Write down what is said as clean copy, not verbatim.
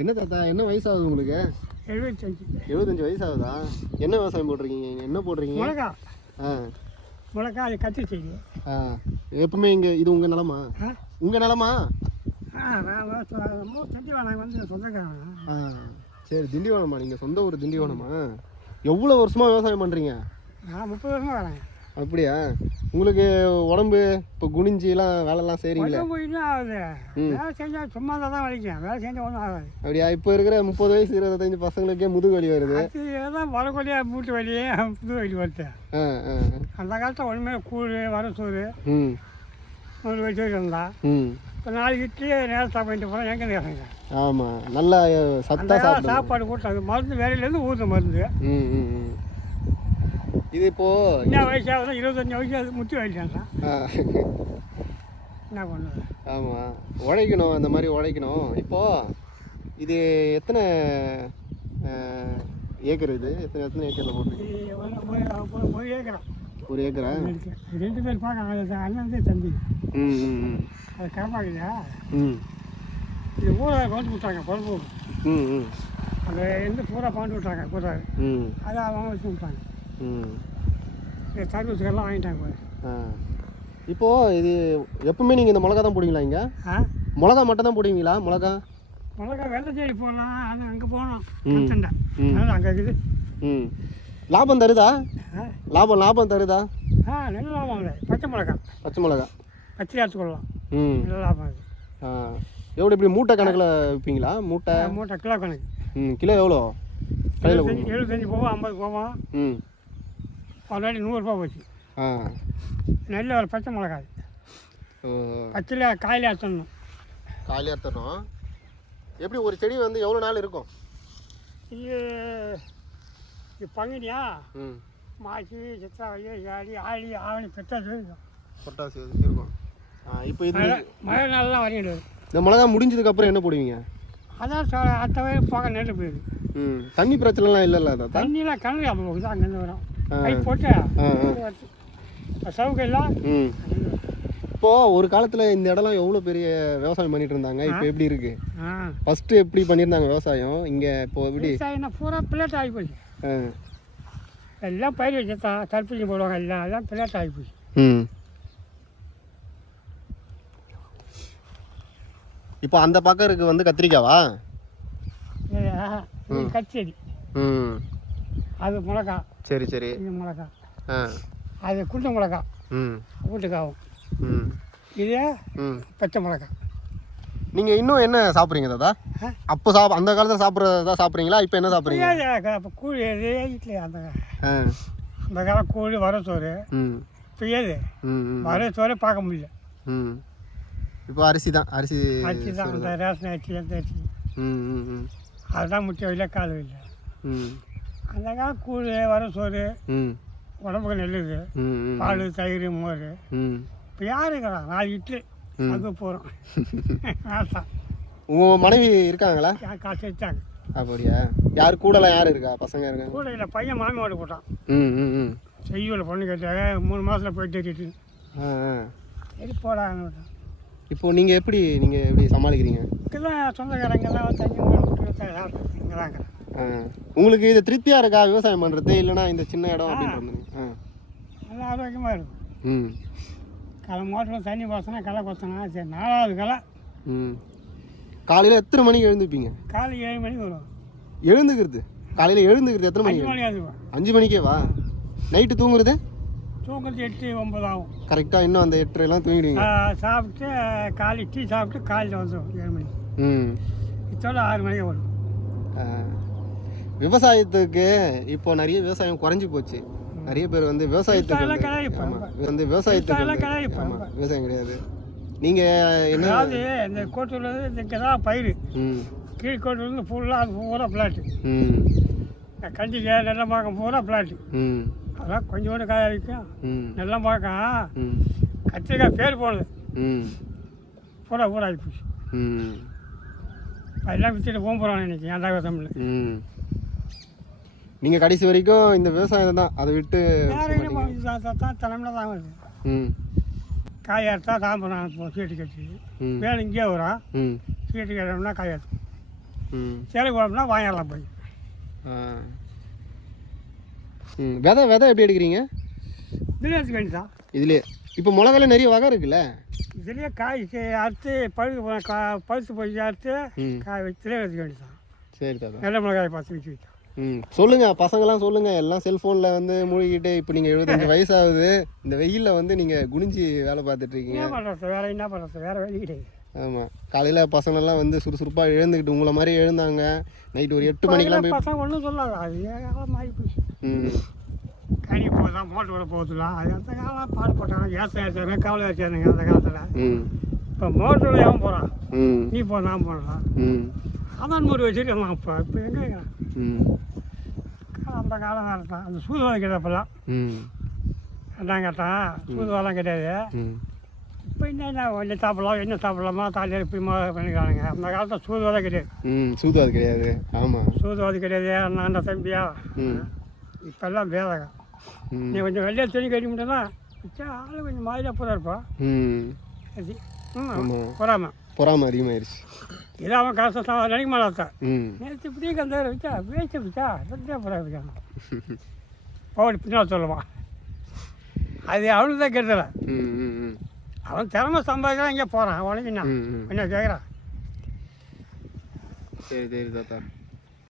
என்ன தாத்தா, என்ன வயசாகுது உங்களுக்கு? 75 வயசாகுதா? என்ன விவசாயம் போட்டிருக்கீங்க? என்ன போடுறீங்க? மிளகா. மிளகா, அது கத்தி செடி. எப்பவுமே இங்கே இது உங்கள் நிலமா? உங்கள் நிலமா? திண்டிவனம் வந்து சொந்தக்காரன். சரி, திண்டிவனமா? நீங்கள் சொந்த ஊர் திண்டிவனமா? எவ்வளோ வருஷமாக விவசாயம் பண்ணுறீங்க? 30 வருஷமாக வரேன். அப்படியா? உங்களுக்கு உடம்பு இப்போ குனிஞ்சிலாம் வேலைலாம் செய்கிறீங்களே? ஆகுது. வேலை செஞ்சால் சும்மா தான் வலிக்கும். வேலை செஞ்சால் ஒன்றும் ஆகாது. அப்படியா? இப்போ இருக்கிற 30 வயசு 25 பசங்களுக்கே முதுகு வலி வருது. தான் வரக்கூடிய மூட்டு வலி, முதுகு வலி வருது. அந்த காலத்தில் ஒன்றுமே கூழ் வரசோறு 100 வயசு வரைக்கும் இருந்தா. இப்போ 4 இட்லி நேரம் சாப்பிட்டு போகிறோம். எங்கே நேரங்க? ஆமாம், நல்லா சத்தாக சாப்பாடு போட்டு மருந்து வேலையிலேருந்து ஊற்ற மருந்து. இது இப்போ என்ன வயசாக 25 வயசு முத்தி வயசான். என்ன பண்ணுறது? ஆமாம், உழைக்கணும், அந்த மாதிரி உழைக்கணும். இப்போது இது எத்தனை ஏக்கர்? இது எத்தனை ஏக்கரில் போட்டு? 1 ஏக்கரா? 1 ஏக்கரா? 2 பேர் பார்க்க அண்ணன் தம்பி. அது காப்பாக்குதா? இது ஊரை கொண்டு விட்டாங்க பொறுப்பு. அந்த எந்த பூரா பாண்டு விட்டாங்க பூரா. அதை அவங்க வச்சு விட்டாங்க. சர்வீஸுக்கெல்லாம் வாங்கிட்டாங்க. இப்போது இது எப்பவுமே நீங்கள் இந்த மிளகா தான் போடுவீங்களா? இங்கே மிளகா மட்டும் தான் போடுவீங்களா? மிளகா வெள்ளச்சேரி போகலாம். அது அங்கே போகணும். அங்கே இருக்குது. லாபம் தருதா? லாபம் தருதா? நல்ல லாபம். பச்சை மிளகா பச்சை எடுத்துக்கொள்ளலாம். நல்ல லாபம் அது. எப்படி மூட்டை கணக்கில் விற்பீங்களா? மூட்டை கிலோ கணக்கு. கிலோ எவ்வளோ? 75 போவோம், 50 போவோம். ஆல்ரெடி 100 ரூபா போச்சு. நல்ல ஒரு பச்சை மிளகா. பச்சையில் காயிலே அறுத்தணும். எப்படி ஒரு செடி வந்து எவ்வளோ நாள் இருக்கும்? இது பங்குனியா, மாசி, சித்திரை, ஆடி, ஆவணி, புரட்டாசி இருக்கும். இப்போ இது மழை நாள்லாம் வரையிடுது. இந்த மிளகா முடிஞ்சதுக்கப்புறம் என்ன போடுவீங்க? அதான் அடுத்த வயது போக நெல் போயிடுது. தண்ணி பிரச்சனைலாம் இல்லைல்ல? தண்ணியெலாம் கிணறு அப்போ போகுது. அங்கேருந்து வரும். கை போட்டு சவுக்கெல்லாம். இப்போது ஒரு காலத்தில் இந்த இடம்லாம் எவ்வளோ பெரிய விவசாயம் பண்ணிட்டு இருந்தாங்க. இப்போ எப்படி இருக்கு? ஃபஸ்ட்டு எப்படி பண்ணியிருந்தாங்க விவசாயம் இங்கே? இப்போ எப்படி விவசாயம் பூரா பிளேட் ஆகி போச்சு. எல்லாம் பயிர் வச்சு தடுப்பூசி போடுவாங்க. எல்லாம் பிளேட் ஆகி போச்சு. இப்போ அந்த பக்கம் இருக்கு வந்து கத்திரிக்காவா? கச்சேரி. அது மிளகா. சரி. இது மிளகா. அது குண்டு மிளகா. வீட்டுக்காகும். இது பச்சை மிளகா. நீங்கள் இன்னும் என்ன சாப்பிட்றீங்க தாத்தா? அப்போ அந்த காலத்தில் சாப்பிட்றதா சாப்பிட்றீங்களா? இப்போ என்ன சாப்பிட்றீங்க? கூழ் இட்லி. அந்த காலம் கூழ் வரசோறு. இப்போ ஏது வரசோறு பார்க்க முடியல. இப்போ அரிசி தான். அரிசி தான். அந்த ரேஷன் அரிசி, அந்த அரிசி அதுதான் முக்கியம். இல்லை காலம் இல்லை. அந்த காலம் கூழ் வரசோறு உடம்புக்கு நல்லது. பால், தயிர், மோர். இப்போ யார் இருக்கிறான்? 4 இட்லி அங்கே போகிறோம். உங்கள் மனைவி இருக்காங்களா? காசு வச்சாங்க. அப்படியா? யார் கூடலாம் யார் இருக்கா? பசங்க இருக்காங்க? கூட இல்லை. பையன் மாமி ஓட போட்டான். செய்யூரில் பொண்ணு கேட்டாங்க. 3 மாதத்தில் போயிட்டு சரி போடான்னு. இப்போ நீங்கள் எப்படி சமாளிக்கிறீங்க? இங்கெல்லாம் சொந்தக்காரங்கெல்லாம் தண்ணி விட்டு இங்கே தான். உங்களுக்கு இது திருப்தியாக இருக்கா விவசாயம் பண்ணுறது? இல்லைனா இந்த சின்ன இடம் அப்படின்னு நல்லா ஆரோக்கியமாக இருக்கும். களை மோட்டரில் தண்ணி பாசனா களை கொத்தனா. சரி, 4வது களை. காலையில் எத்தனை மணிக்கு எழுந்துப்பீங்க? காலை 7 மணிக்கு வரும். காலையில் எழுந்துக்கிறது எத்தனை மணிக்கு? 5 மணி ஆகுது. 5 மணிக்கே வா. நைட்டு தூங்குறது 8, 9 ஆகும். கரெக்டாக. இன்னும் அந்த 8:30 தூங்கிடுவீங்க. சாப்பிட்டு காலை டீ சாப்பிட்டு காலையில் வந்துடும் 7 மணிக்கு. இதோட 6 மணிக்கு வரும். விவசாயத்துக்கு இப்போ நிறைய விவசாயம் குறைஞ்சி போச்சு. நிறைய பேர் வந்து விவசாயத்துக்கு விவசாயம் கிடையாது. நீங்கள் என்ன? அதாவது இந்த கோட்டூர்லேருந்து இங்கே தான் பயிர். கீழ்கோட்டூர்லேருந்து ஃபுல்லாக அது பூரா பிளாட்டு. கண்டிக்க நெல்லம்பாக்கம் பூரா பிளாட்டு. அதான் கொஞ்சோண்டு காய இருக்கும். நெல்லம்பாக்கம் கத்திரிக்காய் பேர் போனது பூரா ஆகி போச்சு. எல்லாம் விற்றுட்டு போகிறோம் இன்னைக்கு. ஏன்டா விவசாயம்? நீங்கள் கடைசி வரைக்கும் இந்த விவசாயம் தான். அதை விட்டு தலைமையில் தான் வருது. காய் அறுத்தா தாம்பரம் சீட்டு கட்டி வேலை இங்கே வரும். சீட்டு கட்டோம்னா காய் அறுத்தோம். ம் சேலை குழம்புனா வாங்கிடலாம் போய். விதை விதை எப்படி எடுக்கிறீங்க? இதுலேயே எடுத்துக்க வேண்டியதான். இதுலேயே இப்போ மிளகால நிறைய வகை இருக்குல்ல? இதுலேயே காய் அறுத்து பழுத்து போய் அறுத்து காய் வச்சுலேயே எடுத்துக்க வேண்டியதான். சரி தாத்தா. நல்ல மிளகாய் பார்த்து வச்சு வைக்கலாம். சொல்லுங்க பசங்களாம் சொல்லுங்க, எல்லாம் செல்ஃபோனில் வந்து மூழ்கிட்டு. இப்போ நீங்கள் 75 வயசாகுது, இந்த வெயிலில் வந்து நீங்கள் குனிஞ்சி வேலை பார்த்துட்டு இருக்கீங்க. என்ன பண்ணுறது, வேறு என்ன பண்ணுறது, வேறு வழி கிடையாது. ஆமாம், காலையில் பசங்கள்லாம் வந்து சுறுசுறுப்பாக எழுந்துக்கிட்டு உங்களை மாதிரி எழுந்தாங்க. நைட்டு ஒரு 8 மணிக்கெலாம் போய் பசங்க ஒன்றும் சொல்லாது, அது காலம் மாறி போச்சு. கனி போகுதான், மோட்டர் விட போகுதுலாம், அது அந்த காலம் பால் போட்டாங்க, ஏற்ற கவலை வச்சானுங்க அந்த காலத்தில். இப்போ மோட்டரில் எவன் போகிறான், நீ போ நான் போடுறான். அதான் 100 வச்சுட்டு எல்லாம் இப்போ இப்போ எங்கே இருக்கிறான். அந்த காலம் வேலை தான். அந்த சூதுவாதம் கிடையாதுப்பெல்லாம். என்ன கேட்டான், சூதுவாதம் கிடையாது. இப்போ என்ன என்ன சாப்பிடலாம், என்ன சாப்பிடலாமா, தாலியாக இப்படி பண்ணிக்கிறானுங்க. அந்த காலத்தில் சூதுவாதம் கிடையாது. சூதுவாது கிடையாது. ஆமாம், சூதுவாது கிடையாது. நான் தம்பியா இப்போல்லாம் வேதகம். நீ கொஞ்சம் வெள்ளையாக துணி கட்டி முடியும்னா ஆளு கொஞ்சம் மாதிரியாக பூரா இருப்பான். பொறாம அதிகமாகிடுச்சு. இதை அவன் காசு நினைக்க மாட்டான். நேற்று இப்படியே கந்த வச்சா வேஸ்ட்டு வச்சா ரெண்டே பூரா இருக்கான். பவுடி பின்னால் சொல்லுவான். அது அவனுக்கு தான் கெடுதலை. அவன் திறமை சம்பாதிக்கலாம் இங்கே போகிறான். உனக்கு என்ன என்ன கேட்குறான். சரி சரி தாத்தா.